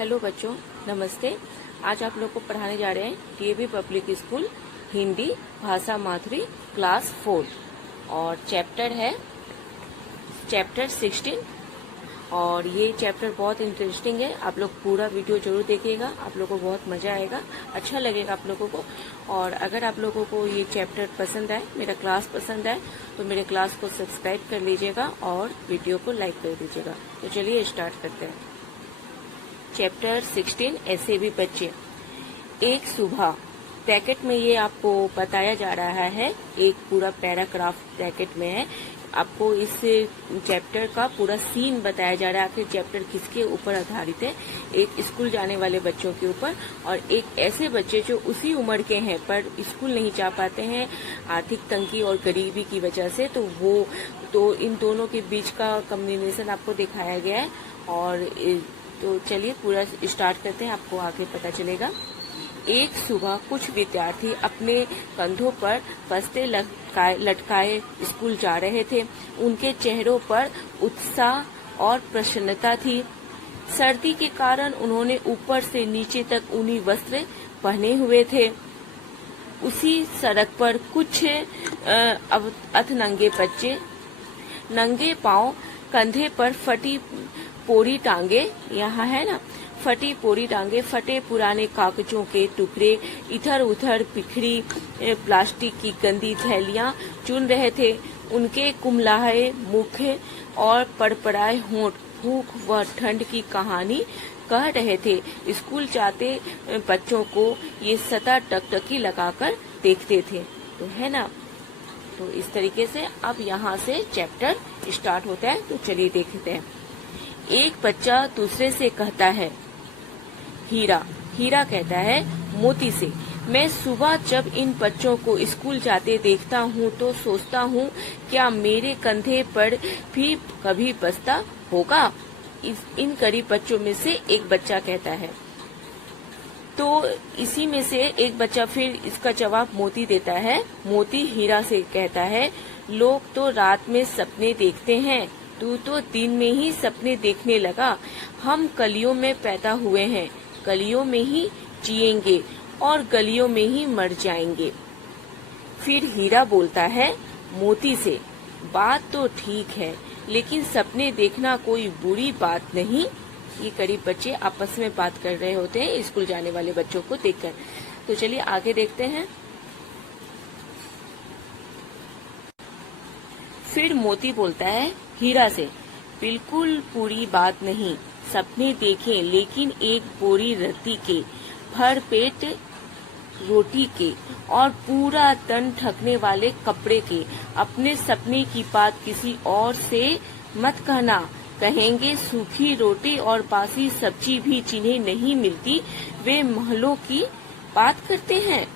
Hello बच्चों, नमस्ते। आज आप लोग को पढ़ाने जा रहे हैं डीएवी पब्लिक स्कूल हिंदी भाषा माधुरी क्लास 4 और चैप्टर है चैप्टर 16 और ये चैप्टर बहुत इंटरेस्टिंग है। आप लोग पूरा वीडियो जरूर देखिएगा, आप लोगों को बहुत मजा आएगा, अच्छा लगेगा आप लोगों को। और अगर आप लोगों को ये चैप्टर पसंद आए, मेरा क्लास पसंद आए, तो मेरे क्लास को सब्सक्राइब कर लीजिएगा और वीडियो को लाइक कर दीजिएगा। तो चलिए स्टार्ट करते हैं। चैप्टर 16 ऐसे भी बच्चे। एक सुबह ब्रैकेट में ये आपको बताया जा रहा है, एक पूरा पैराग्राफ ब्रैकेट में है। आपको इस चैप्टर का पूरा सीन बताया जा रहा है, आखिर चैप्टर किसके ऊपर आधारित है। एक स्कूल जाने वाले बच्चों के ऊपर और एक ऐसे बच्चे जो उसी उम्र के हैं पर स्कूल नहीं जा पाते हैं आर्थिक तंगी और गरीबी की वजह से, तो इन दोनों के बीच का कम्युनिकेशन आपको दिखाया गया है। और तो चलिए पूरा स्टार्ट करते हैं, आपको आगे पता चलेगा। एक सुबह कुछ विद्यार्थी अपने कंधों पर बस्ते लटकाए स्कूल जा रहे थे। उनके चेहरों पर उत्साह और प्रसन्नता थी। सर्दी के कारण उन्होंने ऊपर से नीचे तक ऊनी वस्त्र पहने हुए थे। उसी सड़क पर कुछ अधनंगे बच्चे नंगे पांव कंधे पर फटी पोरी टांगे, यहाँ है ना, फटी पोरी टांगे फटे पुराने कागजों के टुकड़े इधर उधर बिखरी प्लास्टिक की गंदी थैलियां चुन रहे थे। उनके कुमलाए मुख और पड़पड़ाए होंठ भूख व ठंड की कहानी कह रहे थे। स्कूल जाते बच्चों को ये सदा टकटकी लगाकर देखते थे, तो है ना। तो इस तरीके से अब यहाँ से चैप्टर स्टार्ट होता है, तो चलिए देखते हैं। एक बच्चा दूसरे से कहता है, हीरा कहता है मोती से, मैं सुबह जब इन बच्चों को स्कूल जाते देखता हूँ तो सोचता हूँ क्या मेरे कंधे पर भी कभी बस्ता होगा। इन गरीब बच्चों में से एक बच्चा कहता है। तो इसी में से एक बच्चा फिर इसका जवाब मोती देता है। मोती हीरा से कहता है, लोग तो रात में सपने देखते हैं, तू तो दिन में ही सपने देखने लगा। हम कलियों में पैदा हुए हैं, कलियों में ही जिएंगे और गलियों में ही मर जाएंगे। फिर हीरा बोलता है मोती से, बात तो ठीक है, लेकिन सपने देखना कोई बुरी बात नहीं। ये गरीब बच्चे आपस में बात कर रहे होते हैं स्कूल जाने वाले बच्चों को देखकर। तो चलिए आगे देखते हैं। फिर मोती बोलता है हीरा से, बिल्कुल पूरी बात नहीं, सपने देखें लेकिन एक बोरी रत्ती के, भर पेट रोटी के और पूरा तन ढकने वाले कपड़े के। अपने सपने की बात किसी और से मत कहना, कहेंगे सूखी रोटी और बासी सब्जी भी जिन्हें नहीं मिलती वे महलों की बात करते हैं।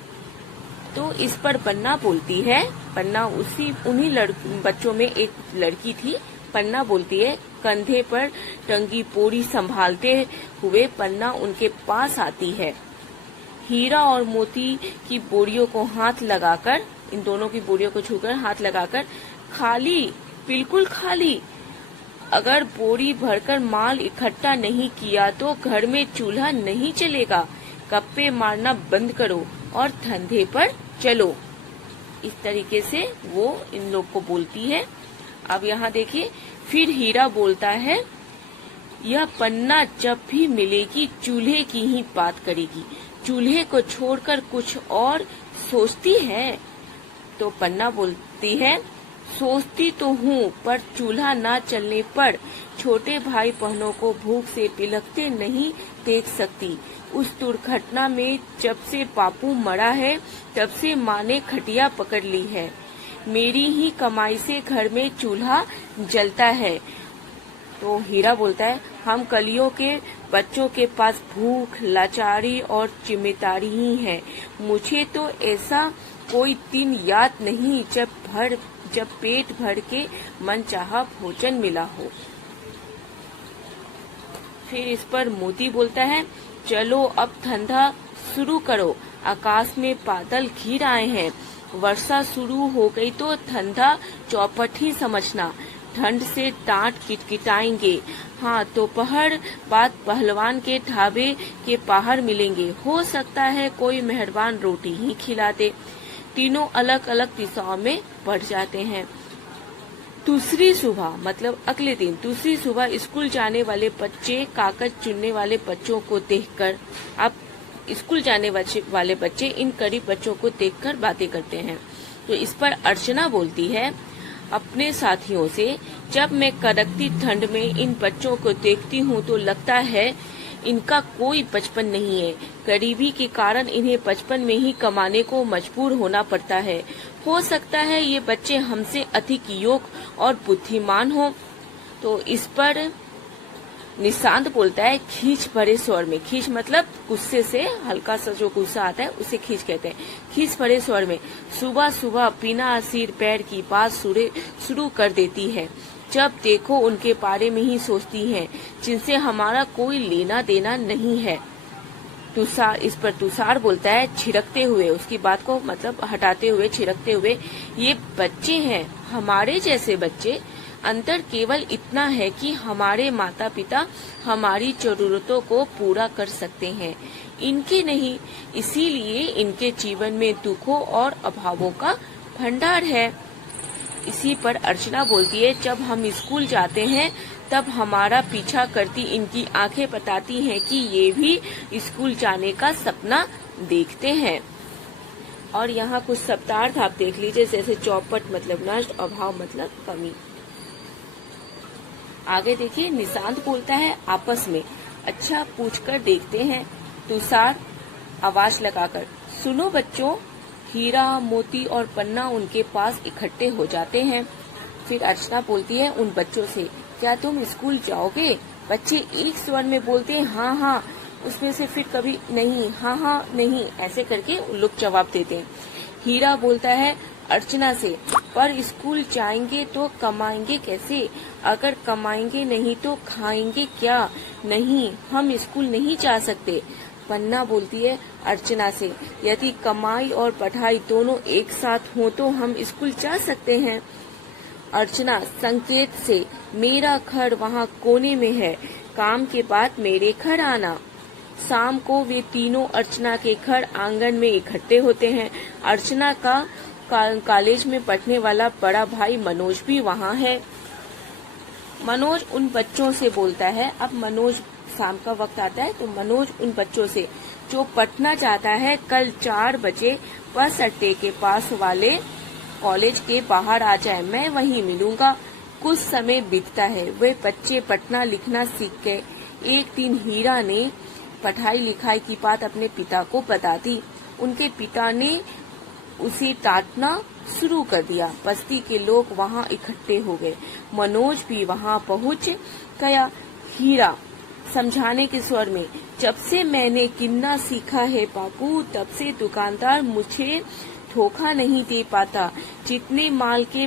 तो इस पर पन्ना बोलती है, पन्ना उन्हीं बच्चों में एक लड़की थी। पन्ना बोलती है, कंधे पर टंगी पोरी संभालते हुए पन्ना उनके पास आती है। हीरा और मोती की बोरियों को हाथ लगाकर, इन दोनों की बोरियों को छूकर हाथ लगाकर, खाली, बिल्कुल खाली। अगर बोरी भरकर माल इकट्ठा नहीं किया तो घर में चूल्हा नहीं चलेगा। गप्पे मारना बंद करो और धंधे पर चलो। इस तरीके से वो इन लोग को बोलती है। अब यहाँ देखिए, फिर हीरा बोलता है, यह पन्ना जब भी मिलेगी चूल्हे की ही बात करेगी, चूल्हे को छोड़कर कुछ और सोचती है। तो पन्ना बोलती है, सोचती तो हूँ पर चूल्हा ना चलने पर छोटे भाई बहनों को भूख से पिलकते नहीं देख सकती। उस दुर्घटना में जब से बापू मरा है तब से माँ ने खटिया पकड़ ली है। मेरी ही कमाई से घर में चूल्हा जलता है। तो हीरा बोलता है, हम कलियों के बच्चों के पास भूख, लाचारी और जिम्मेदारी ही है। मुझे तो ऐसा कोई दिन याद नहीं जब पेट भर के मनचाहा भोजन मिला हो। फिर इस पर मोती बोलता है, चलो अब धंधा शुरू करो, आकाश में बादल घिर आए हैं, वर्षा शुरू हो गई तो धंधा चौपट ही समझना। ठंड से टाट किटकिटाएंगे। हाँ, दोपहर बाद पहलवान के ढाबे के बाहर मिलेंगे। हो सकता है कोई मेहरबान रोटी ही खिला दे। तीनों अलग अलग दिशाओं में बढ़ जाते हैं। दूसरी सुबह मतलब अगले दिन दूसरी सुबह स्कूल जाने वाले बच्चे कागज चुनने वाले बच्चों को देखकर, अब स्कूल जाने वाले बच्चे इन गरीब बच्चों को देखकर बातें करते हैं। तो इस पर अर्चना बोलती है अपने साथियों से, जब मैं कड़कती ठंड में इन बच्चों को देखती हूँ तो लगता है इनका कोई बचपन नहीं है। गरीबी के कारण इन्हें बचपन में ही कमाने को मजबूर होना पड़ता है। हो सकता है ये बच्चे हमसे अधिक योग्य और बुद्धिमान हो। तो इस पर निशांत बोलता है खींच भरे स्वर में, खींच मतलब गुस्से से, हल्का सा जो गुस्सा आता है उसे खींच कहते हैं। खींच भरे स्वर में, सुबह सुबह बिना सिर पैर की बात शुरू कर देती है। जब देखो उनके बारे में ही सोचती हैं, जिनसे हमारा कोई लेना देना नहीं है। तुषार, इस पर तुषार बोलता है छिड़कते हुए, उसकी बात को मतलब हटाते हुए, छिड़कते हुए, ये बच्चे हैं हमारे जैसे बच्चे। अंतर केवल इतना है कि हमारे माता पिता हमारी जरूरतों को पूरा कर सकते हैं, इनके नहीं। इसीलिए इनके जीवन में दुखों और अभावों का भंडार है। इसी पर अर्चना बोलती है जब हम स्कूल जाते हैं तब हमारा पीछा करती इनकी आंखें बताती हैं कि ये भी स्कूल जाने का सपना देखते हैं। और यहाँ कुछ शब्दार्थ आप देख लीजिए, जैसे चौपट मतलब नष्ट, अभाव मतलब कमी। आगे देखिए, निशांत बोलता है आपस में, अच्छा पूछकर देखते हैं। तुषार आवाज लगाकर, सुनो बच्चों। हीरा, मोती और पन्ना उनके पास इकट्ठे हो जाते हैं। फिर अर्चना बोलती है उन बच्चों से, क्या तुम स्कूल जाओगे? बच्चे एक स्वर में बोलते हैं हाँ हाँ, उसमें से फिर कभी नहीं, हाँ हाँ नहीं, ऐसे करके उन लोग जवाब देते हैं। हीरा बोलता है अर्चना से, पर स्कूल जाएंगे तो कमाएंगे कैसे? अगर कमाएंगे नहीं तो खाएंगे क्या? नहीं, हम स्कूल नहीं जा सकते। पन्ना बोलती है अर्चना से, यदि कमाई और पढ़ाई दोनों एक साथ हो तो हम स्कूल जा सकते हैं। अर्चना संकेत से, मेरा घर वहाँ कोने में है, काम के बाद मेरे घर आना। शाम को वे तीनों अर्चना के घर आंगन में इकट्ठे होते हैं। अर्चना का कॉलेज में पढ़ने वाला बड़ा भाई मनोज भी वहाँ है। मनोज उन बच्चों से बोलता है, अब मनोज शाम का वक्त आता है तो मनोज उन बच्चों से जो पढ़ना चाहता है कल 4 बजे बस अड्डे के पास वाले कॉलेज के बाहर आ जाए, मैं वहीं मिलूंगा। कुछ समय बीतता है, वे बच्चे पढ़ना लिखना सीख गए। एक दिन हीरा ने पढ़ाई लिखाई की बात अपने पिता को बता दी। उनके पिता ने उसे डांटना शुरू कर दिया। बस्ती के लोग वहां इकट्ठे हो गए। मनोज भी वहां पहुंच गया। हीरा समझाने के स्वर में, जब से मैंने गिनना सीखा है बाबू, तब से दुकानदार मुझे धोखा नहीं दे पाता। जितने माल के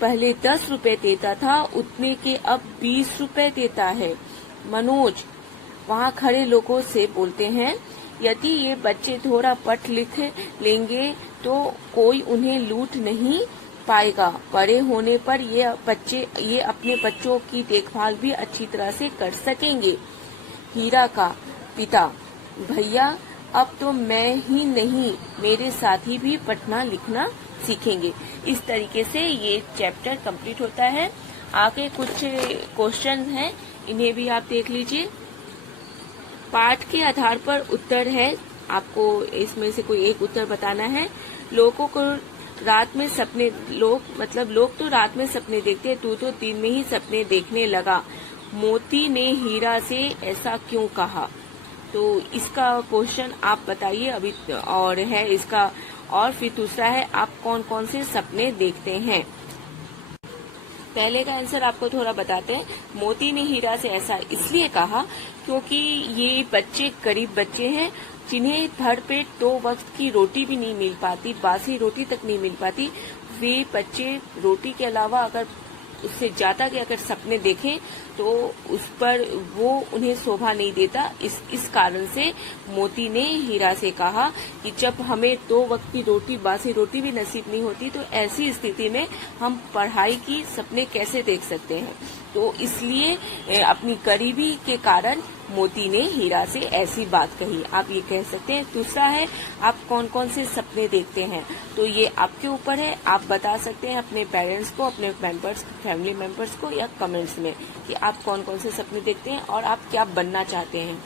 पहले 10 रुपए देता था, उतने के अब 20 रुपए देता है। मनोज वहाँ खड़े लोगों से बोलते हैं, यदि ये बच्चे थोड़ा पढ़ लिख लेंगे तो कोई उन्हें लूट नहीं पाएगा। बड़े होने पर ये अपने बच्चों की देखभाल भी अच्छी तरह से कर सकेंगे। हीरा का पिता, भैया अब तो मैं ही नहीं, मेरे साथी भी पढ़ना लिखना सीखेंगे। इस तरीके से ये चैप्टर कंप्लीट होता है। आगे कुछ क्वेश्चन हैं, इन्हें भी आप देख लीजिए। पाठ के आधार पर उत्तर है, आपको इसमें से कोई एक उत्तर बताना है। लोगों को रात में सपने, लोग तो रात में सपने देखते, तू तो दिन में ही सपने देखने लगा। मोती ने हीरा से ऐसा क्यों कहा? तो इसका क्वेश्चन आप बताइए अभी, और है इसका, और फिर दूसरा है आप कौन कौन से सपने देखते हैं। पहले का आंसर आपको थोड़ा बताते हैं। मोती ने हीरा से ऐसा इसलिए कहा क्योंकि ये बच्चे गरीब बच्चे हैं, जिन्हें भरपेट 2 वक्त की रोटी भी नहीं मिल पाती, बासी रोटी तक नहीं मिल पाती। वे बच्चे रोटी के अलावा अगर उससे ज्यादा के अगर सपने देखें तो उस पर वो उन्हें शोभा नहीं देता। इस कारण से मोती ने हीरा से कहा कि जब हमें 2 वक्त की रोटी, बासी रोटी भी नसीब नहीं होती, तो ऐसी स्थिति में हम पढ़ाई की सपने कैसे देख सकते हैं। तो इसलिए अपनी करीबी के कारण मोती ने हीरा से ऐसी बात कही, आप ये कह सकते हैं। दूसरा है, आप कौन कौन से सपने देखते हैं, तो ये आपके ऊपर है। आप बता सकते हैं अपने पेरेंट्स को, अपने मेंबर्स, फैमिली मेंबर्स को, या कमेंट्स में कि आप कौन कौन से सपने देखते हैं और आप क्या बनना चाहते हैं।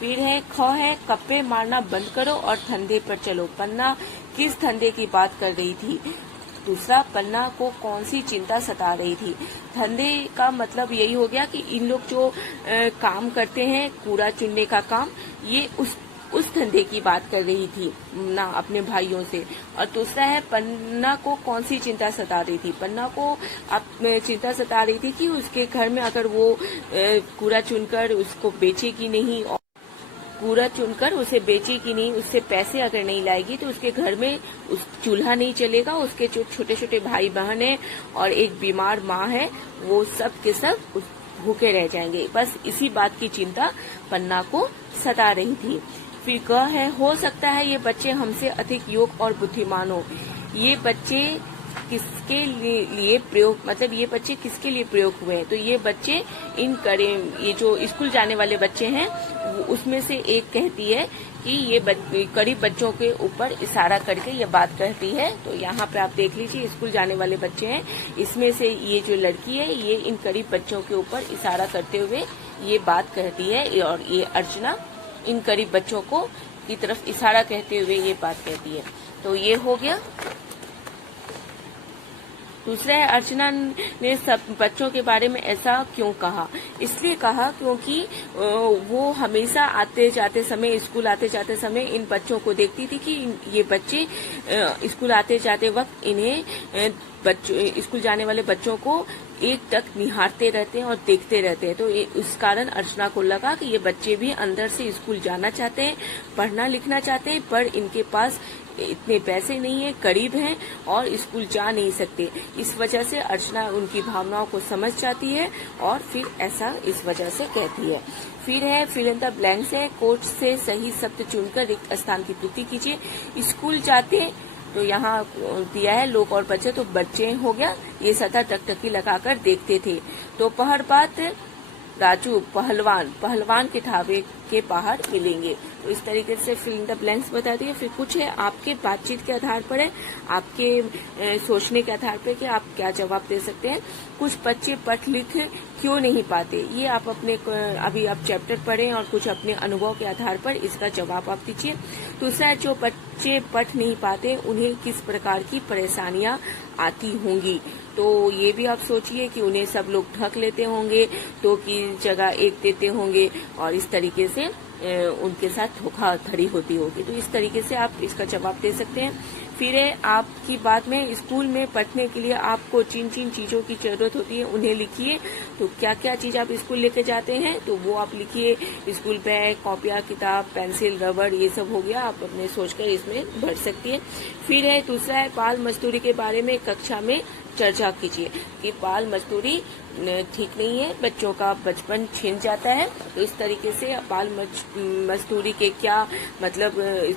फिर है ख है, कप्पे मारना बंद करो और धंधे पर चलो। पन्ना किस धंधे की बात कर रही थी। दूसरा, पन्ना को कौन सी चिंता सता रही थी। धंधे का मतलब यही हो गया कि इन लोग जो काम करते हैं, कूड़ा चुनने का काम, ये उस धंधे की बात कर रही थी ना अपने भाइयों से। और दूसरा है, पन्ना को कौन सी चिंता सता रही थी। पन्ना को चिंता सता रही थी कि उसके घर में अगर वो कूड़ा चुनकर उसको बेचेगी नहीं, और कूड़ा चुनकर उसे बेचेगी नहीं, उससे पैसे अगर नहीं लाएगी तो उसके घर में उस चूल्हा नहीं चलेगा। उसके जो छोटे छोटे भाई बहन है और एक बीमार माँ है, वो सब के सब भूखे रह जाएंगे। बस इसी बात की चिंता पन्ना को सता रही थी। फिर ग है, हो सकता है ये बच्चे हमसे अधिक योग्य और बुद्धिमान हो। ये बच्चे किसके लिए प्रयोग, मतलब ये बच्चे किसके लिए प्रयोग हुए हैं, तो ये बच्चे ये जो स्कूल जाने वाले बच्चे हैं, उसमें से एक कहती है कि ये करीब बच्चों के ऊपर इशारा करके ये बात कहती है। तो यहाँ पे आप देख लीजिए, स्कूल जाने वाले बच्चे हैं, इसमें से ये जो लड़की है, ये इन करीब बच्चों के ऊपर इशारा करते हुए ये बात कहती है, और ये अर्चना इन करीब बच्चों को की तरफ इशारा कहते हुए ये बात कहती है। तो ये हो गया। दूसरा है, अर्चना ने सब बच्चों के बारे में ऐसा क्यों कहा। इसलिए कहा क्योंकि वो हमेशा आते जाते समय, स्कूल आते जाते समय इन बच्चों को देखती थी कि ये बच्चे स्कूल आते जाते वक्त इन्हें स्कूल जाने वाले बच्चों को एक टक निहारते रहते हैं और देखते रहते हैं। तो उस कारण अर्चना को लगा कि ये बच्चे भी अंदर से स्कूल जाना चाहते हैं, पढ़ना लिखना चाहते हैं, पर इनके पास इतने पैसे नहीं है, करीब हैं और स्कूल जा नहीं सकते। इस वजह से अर्चना उनकी भावनाओं को समझ जाती है और फिर ऐसा इस वजह से कहती है। फिर है, फिल इन द ब्लैंक्स है, कोट से सही शब्द चुनकर रिक्त स्थान की पूर्ति कीजिए। स्कूल जाते, तो यहाँ दिया है लोग और बच्चे, तो बच्चे हो गया। ये सदा टकटकी लगाकर देखते थे। दोपहर बाद राजू पहलवान के ढाबे के बाहर मिलेंगे। तो इस तरीके से फिल इन द ब्लैंक्स बता दिए। फिर कुछ है आपके बातचीत के आधार पर है, आपके सोचने के आधार पर कि आप क्या जवाब दे सकते हैं। कुछ बच्चे पढ़ लिख क्यों नहीं पाते, ये आप अपने अभी आप चैप्टर पढ़ें और कुछ अपने अनुभव के आधार पर इसका जवाब आप दीजिए। दूसरा, जो बच्चे पढ़ नहीं पाते उन्हें किस प्रकार की परेशानियां आती होंगी, तो ये भी आप सोचिए कि उन्हें सब लोग ठग लेते होंगे, 2 की जगह 1 देते होंगे और इस तरीके से उनके साथ धोखाधड़ी होती होगी। तो इस तरीके से आप इसका जवाब दे सकते हैं। फिर है, आपकी बात में स्कूल में पढ़ने के लिए आपको जिन जिन चीजों की जरूरत होती है उन्हें लिखिए। तो क्या क्या चीज आप स्कूल लेके जाते हैं, तो वो आप लिखिए। स्कूल बैग, कॉपियां, किताब, पेंसिल, रबड़, ये सब हो गया, आप अपने सोचकर इसमें भर सकती है। फिर है, दूसरा है, बाल मजदूरी के बारे में कक्षा में चर्चा कीजिए कि बाल मजदूरी ठीक नहीं है, बच्चों का बचपन छिन जाता है। तो इस तरीके से बाल मजदूरी के क्या मतलब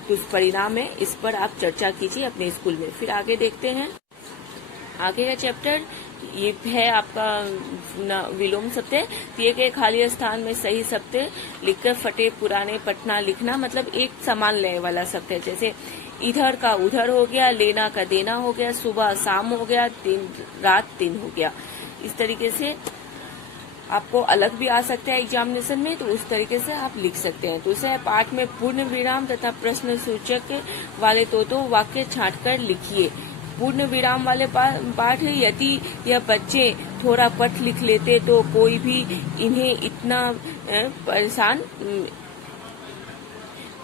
दुष्परिणाम है, इस पर आप चर्चा कीजिए अपने स्कूल में। फिर आगे देखते हैं, आगे का चैप्टर ये है आपका विलोम शब्द। दिए गए खाली स्थान में सही शब्द लिखकर फटे पुराने पटना लिखना, मतलब एक समान लय वाला शब्द है। जैसे इधर का उधर हो गया, लेना का देना हो गया, सुबह शाम हो गया, दिन रात दिन हो गया। इस तरीके से आपको अलग भी आ सकता है एग्जामिनेशन में, तो उस तरीके से आप लिख सकते हैं। दूसरा है, पाठ में पूर्ण विराम तथा प्रश्न सूचक वाले दो वाक्य छांटकर लिखिए। पूर्ण विराम वाले पाठ, यदि यह बच्चे थोड़ा पढ़ लिख लेते तो कोई भी इन्हें इतना परेशान,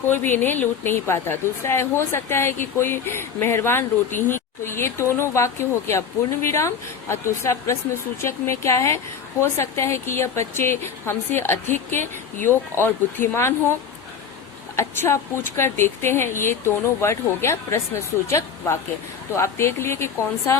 कोई भी इन्हें लूट नहीं पाता। दूसरा है, हो सकता है कि कोई मेहरबान रोटी ही, तो ये दोनों वाक्य हो गया पूर्ण विराम। और दूसरा प्रश्न सूचक में क्या है, हो सकता है कि यह बच्चे हमसे अधिक योग्य और बुद्धिमान हो। अच्छा पूछकर देखते हैं, ये दोनों वर्ड हो गया प्रश्नसूचक वाक्य। तो आप देख लिए कि कौन सा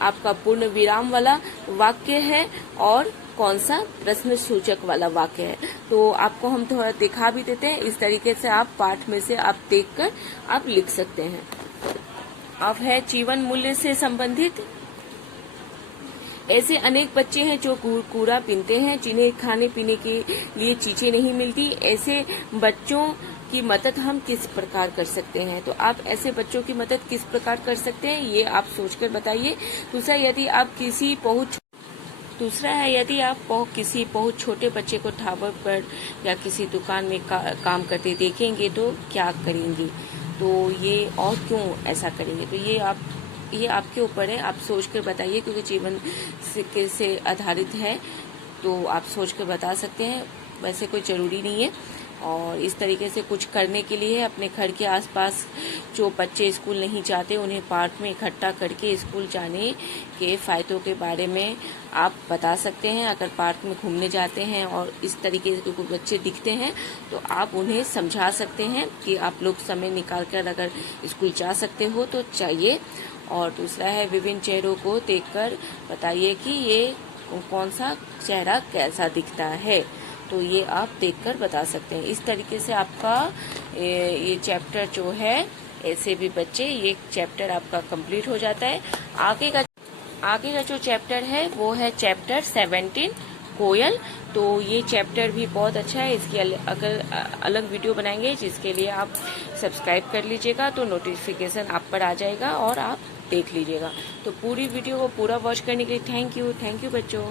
आपका पूर्ण विराम वाला वाक्य है और कौन सा प्रश्नसूचक वाला वाक्य है। तो आपको हम थोड़ा दिखा भी देते हैं, इस तरीके से आप पाठ में से आप देखकर आप लिख सकते हैं। अब है जीवन मूल्य से संबंधित। ऐसे अनेक बच्चे हैं जो कूड़ा पीनते हैं, जिन्हें खाने पीने के लिए चीजें नहीं मिलती। ऐसे बच्चों की मदद हम किस प्रकार कर सकते हैं? तो आप ऐसे बच्चों की मदद किस प्रकार कर सकते हैं, ये आप सोचकर बताइए। दूसरा है, यदि आप किसी बहुत छोटे बच्चे को ढाबे पर या किसी दुकान में काम करते देखेंगे तो क्या करेंगे? तो ये और क्यों ऐसा करेंगे? तो ये आपके ऊपर है, आप सोच कर बताइए, क्योंकि जीवन से आधारित है, तो आप सोच कर बता सकते हैं। वैसे कोई ज़रूरी नहीं है। और इस तरीके से कुछ करने के लिए अपने घर के आसपास जो बच्चे स्कूल नहीं जाते उन्हें पार्क में इकट्ठा करके स्कूल जाने के फ़ायदों के बारे में आप बता सकते हैं। अगर पार्क में घूमने जाते हैं और इस तरीके के कोई बच्चे दिखते हैं तो आप उन्हें समझा सकते हैं कि आप लोग समय निकाल कर अगर स्कूल जा सकते हो तो चाहिए। और दूसरा है, विभिन्न चेहरों को देखकर बताइए कि ये कौन सा चेहरा कैसा दिखता है। तो ये आप देखकर बता सकते हैं। इस तरीके से आपका ये चैप्टर जो है, ऐसे भी बच्चे, ये चैप्टर आपका कंप्लीट हो जाता है। आगे का जो चैप्टर है वो है चैप्टर 17 कोयल। तो ये चैप्टर भी बहुत अच्छा है। इसकी अगर अलग वीडियो बनाएंगे, जिसके लिए आप सब्सक्राइब कर लीजिएगा तो नोटिफिकेशन आप पर आ जाएगा और आप देख लीजिएगा। तो पूरी वीडियो को पूरा वॉच करने के लिए थैंक यू बच्चों।